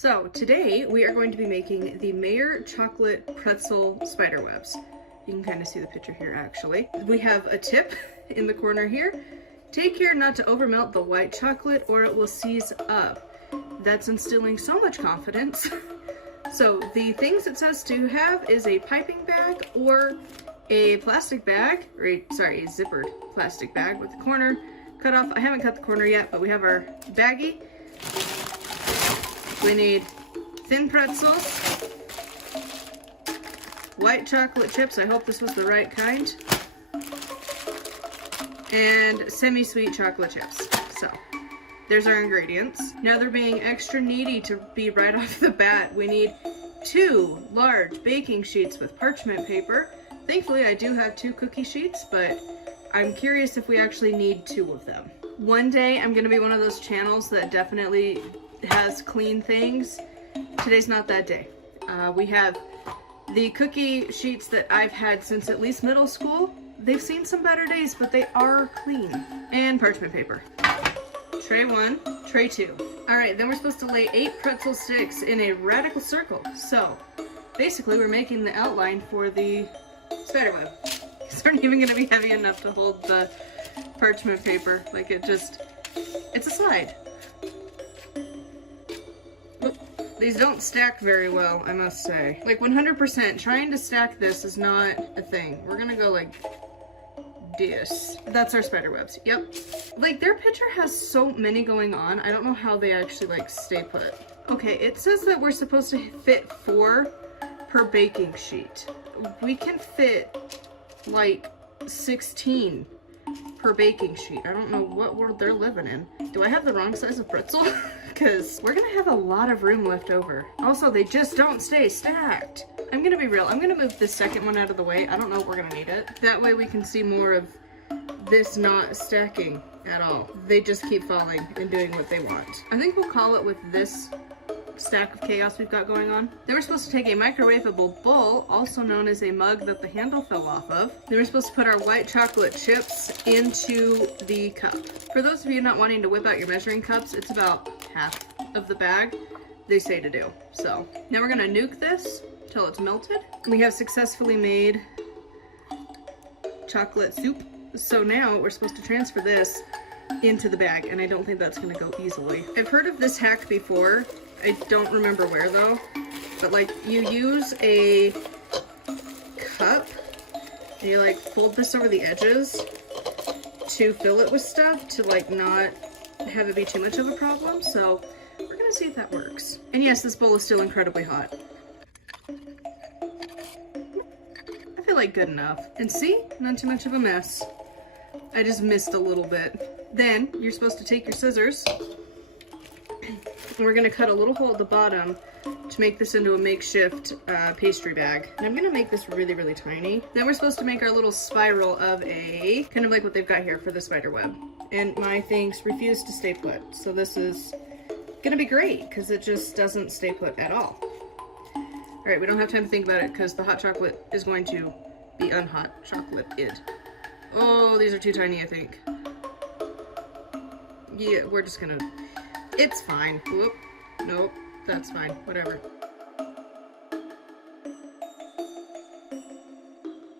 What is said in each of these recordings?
So today we are going to be making the Mayer chocolate pretzel spiderwebs. You can kind of see the picture here actually. We have a tip in the corner here. Take care not to overmelt the white chocolate or it will seize up. That's instilling so much confidence. So the things it says to have is a piping bag or a plastic bag, or a zippered plastic bag with the corner cut off. I haven't cut the corner yet, but we have our baggie. We need thin pretzels, white chocolate chips, I hope this was the right kind, and semi-sweet chocolate chips. So there's our ingredients. Now they're being extra needy to be right off the bat. We need 2 large baking sheets with parchment paper. Thankfully I do have 2 cookie sheets, but I'm curious if we actually need 2 of them. One day I'm gonna be one of those channels that definitely has clean things. Today's not that day. We have the cookie sheets that I've had since at least middle school. They've seen some better days, but they are clean. And parchment paper. Tray 1, tray 2. All right, then we're supposed to lay 8 pretzel sticks in a radical circle. So basically we're making the outline for the spiderweb. These aren't even gonna be heavy enough to hold the parchment paper. Like it's a slide. These don't stack very well, I must say. Like 100%, trying to stack this is not a thing. We're gonna go like this. That's our spiderwebs, yep. Like their picture has so many going on, I don't know how they actually like stay put. Okay, it says that we're supposed to fit 4 per baking sheet. We can fit like 16 per baking sheet. I don't know what world they're living in. Do I have the wrong size of pretzel? Because we're gonna have a lot of room left over. Also, they just don't stay stacked. I'm gonna be real. I'm gonna move this second one out of the way. I don't know if we're gonna need it. That way we can see more of this not stacking at all. They just keep falling and doing what they want. I think we'll call it with this stack of chaos we've got going on. Then we're supposed to take a microwavable bowl, also known as a mug that the handle fell off of. Then we're supposed to put our white chocolate chips into the cup. For those of you not wanting to whip out your measuring cups, it's about half of the bag they say to do. So now we're gonna nuke this till it's melted. We have successfully made chocolate soup. So now we're supposed to transfer this into the bag, and I don't think that's gonna go easily. I've heard of this hack before. I don't remember where though, but like you use a cup and you like fold this over the edges to fill it with stuff to like not have it be too much of a problem. So we're gonna see if that works. And yes, this bowl is still incredibly hot. I feel like good enough. And see, not too much of a mess. I just missed a little bit. Then you're supposed to take your scissors and we're gonna cut a little hole at the bottom to make this into a makeshift pastry bag. And I'm gonna make this really, really tiny. Then we're supposed to make our little spiral of a, kind of like what they've got here for the spider web. And my things refuse to stay put. So this is gonna be great because it just doesn't stay put at all. All right, we don't have time to think about it because the hot chocolate is going to be unhot chocolate-id. Oh, these are too tiny, I think. Yeah, we're just gonna, it's fine. Whoop, nope, that's fine, whatever.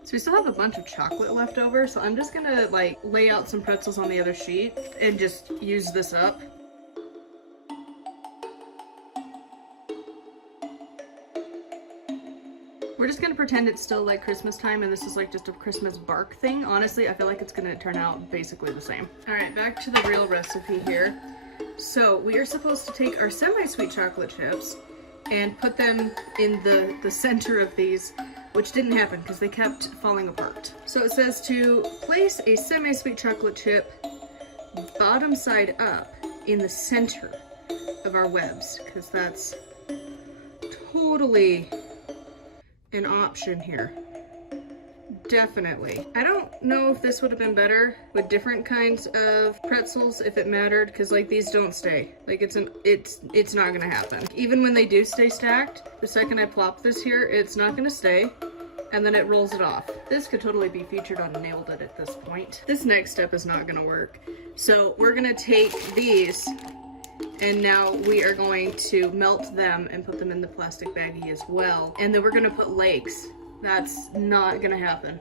So we still have a bunch of chocolate left over, so I'm just gonna like lay out some pretzels on the other sheet and just use this up. We're just gonna pretend it's still like Christmas time and this is like just a Christmas bark thing. Honestly, I feel like it's gonna turn out basically the same. All right, back to the real recipe here. So we are supposed to take our semi-sweet chocolate chips and put them in the center of these, which didn't happen because they kept falling apart. So it says to place a semi-sweet chocolate chip bottom side up in the center of our webs, because that's totally an option here. Definitely. I don't know if this would have been better with different kinds of pretzels if it mattered, because like these don't stay. Like it's not gonna happen. Even when they do stay stacked, the second I plop this here, it's not gonna stay, and then it rolls it off. This could totally be featured on Nailed It at this point. This next step is not gonna work. So we're gonna take these And now we are going to melt them and put them in the plastic baggie as well. And then we're gonna put legs. That's not gonna happen.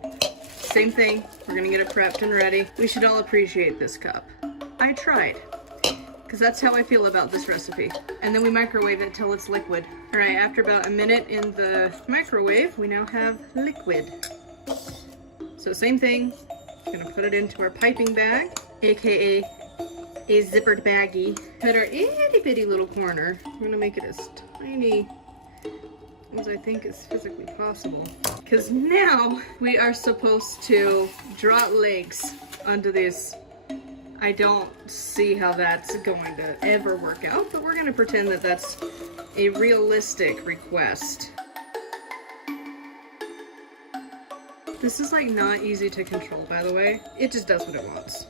Same thing, we're gonna get it prepped and ready. We should all appreciate this cup. I tried, because that's how I feel about this recipe. And then we microwave it till it's liquid. All right, after about a minute in the microwave, we now have liquid. So same thing, gonna put it into our piping bag, AKA a zippered baggie. Cut our itty bitty little corner. We're gonna make it as tiny as I think is physically possible. Because now we are supposed to draw legs onto these. I don't see how that's going to ever work out, but we're gonna pretend that that's a realistic request. This is like not easy to control, by the way. It just does what it wants.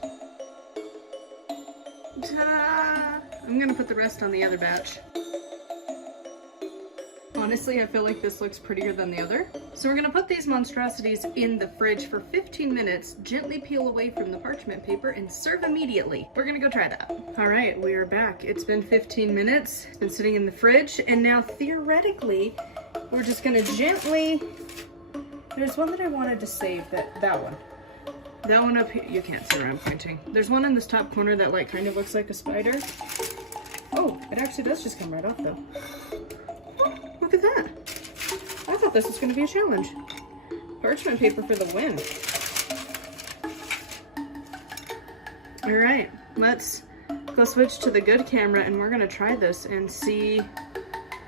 Ta-da! I'm gonna put the rest on the other batch. Honestly, I feel like this looks prettier than the other. So we're gonna put these monstrosities in the fridge for 15 minutes, gently peel away from the parchment paper, and serve immediately. We're gonna go try that. All right, we are back. It's been 15 minutes. It's been sitting in the fridge, and now theoretically, we're just gonna gently... There's one that I wanted to save, that one. That one up here, you can't see where I'm pointing. There's one in this top corner that like kind of looks like a spider. Oh, it actually does just come right off though. Oh, look at that. I thought this was gonna be a challenge. Parchment paper for the win. All right, let's go switch to the good camera and we're gonna try this and see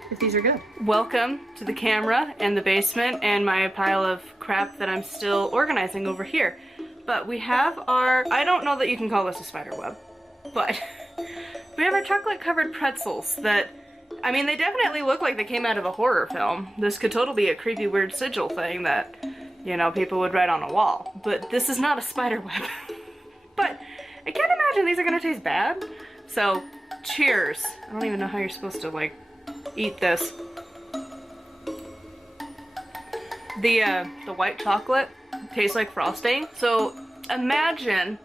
if these are good. Welcome to the camera and the basement and my pile of crap that I'm still organizing over here. But we have our, I don't know that you can call this a spider web, but we have our chocolate covered pretzels that, I mean, they definitely look like they came out of a horror film. This could totally be a creepy weird sigil thing that, you know, people would write on a wall. But this is not a spider web. But I can't imagine these are gonna taste bad. So, cheers. I don't even know how you're supposed to like eat this. The white chocolate tastes like frosting. So imagine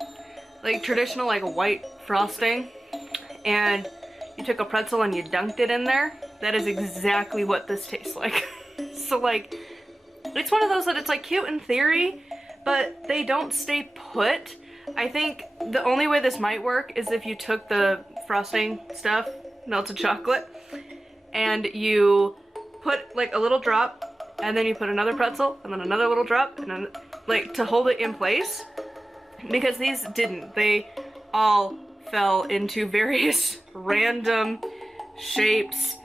like traditional like white frosting and you took a pretzel and you dunked it in there. That is exactly what this tastes like. So like, it's one of those that it's like cute in theory, but they don't stay put. I think the only way this might work is if you took the frosting stuff, melted chocolate, and you put like a little drop and then you put another pretzel and then another little drop and then like to hold it in place, because these didn't. They all fell into various random shapes.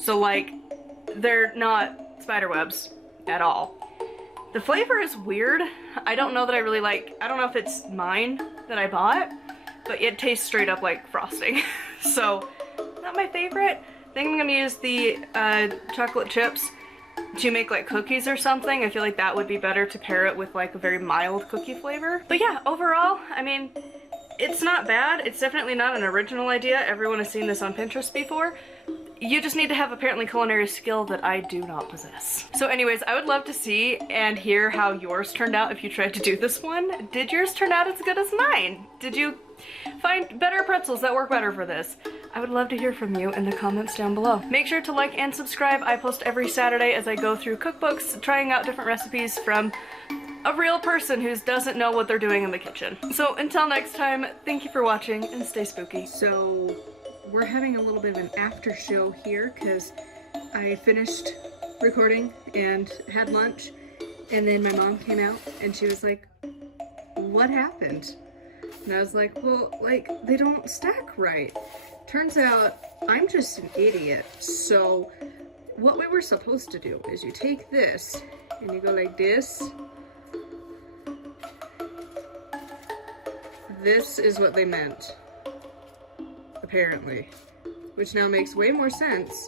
So like they're not spider webs at all. The flavor is weird. I don't know that I really like, I don't know if it's mine that I bought, but it tastes straight up like frosting. So not my favorite. I think I'm gonna use the chocolate chips to make like cookies or something. I feel like that would be better to pair it with like a very mild cookie flavor. But yeah, overall, I mean, it's not bad. It's definitely not an original idea. Everyone has seen this on Pinterest before. You just need to have apparently culinary skill that I do not possess. So anyways, I would love to see and hear how yours turned out if you tried to do this one. Did yours turn out as good as mine? Did you find better pretzels that work better for this? I would love to hear from you in the comments down below. Make sure to like and subscribe. I post every Saturday as I go through cookbooks, trying out different recipes from a real person who doesn't know what they're doing in the kitchen. So until next time, thank you for watching and stay spooky. So we're having a little bit of an after show here because I finished recording and had lunch, and then my mom came out and she was like, what happened? And I was like, well, like, they don't stack right. Turns out I'm just an idiot. So what we were supposed to do is you take this and you go like this. This is what they meant, apparently, which now makes way more sense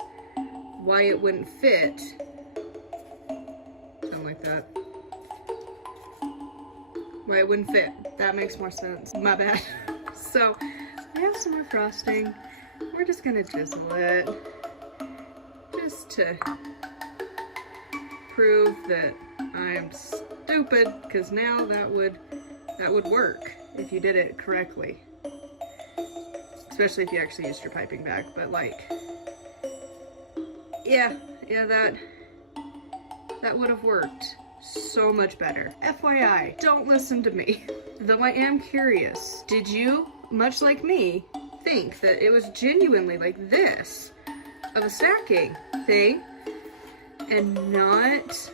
why it wouldn't fit. Something like that. Why it wouldn't fit. That makes more sense. My bad. So I have some more frosting. We're just gonna drizzle it just to prove that I'm stupid, because now that would work if you did it correctly. especially if you actually used your piping bag, but like, yeah, that would have worked so much better. FYI, don't listen to me. Though I am curious, did you, much like me, think that it was genuinely like this of a stacking thing and not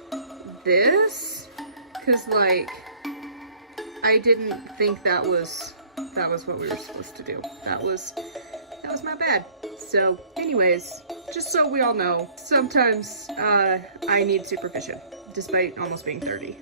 this? Because like, I didn't think that was what we were supposed to do. That was my bad. So anyways, just so we all know, sometimes I need supervision, despite almost being 30.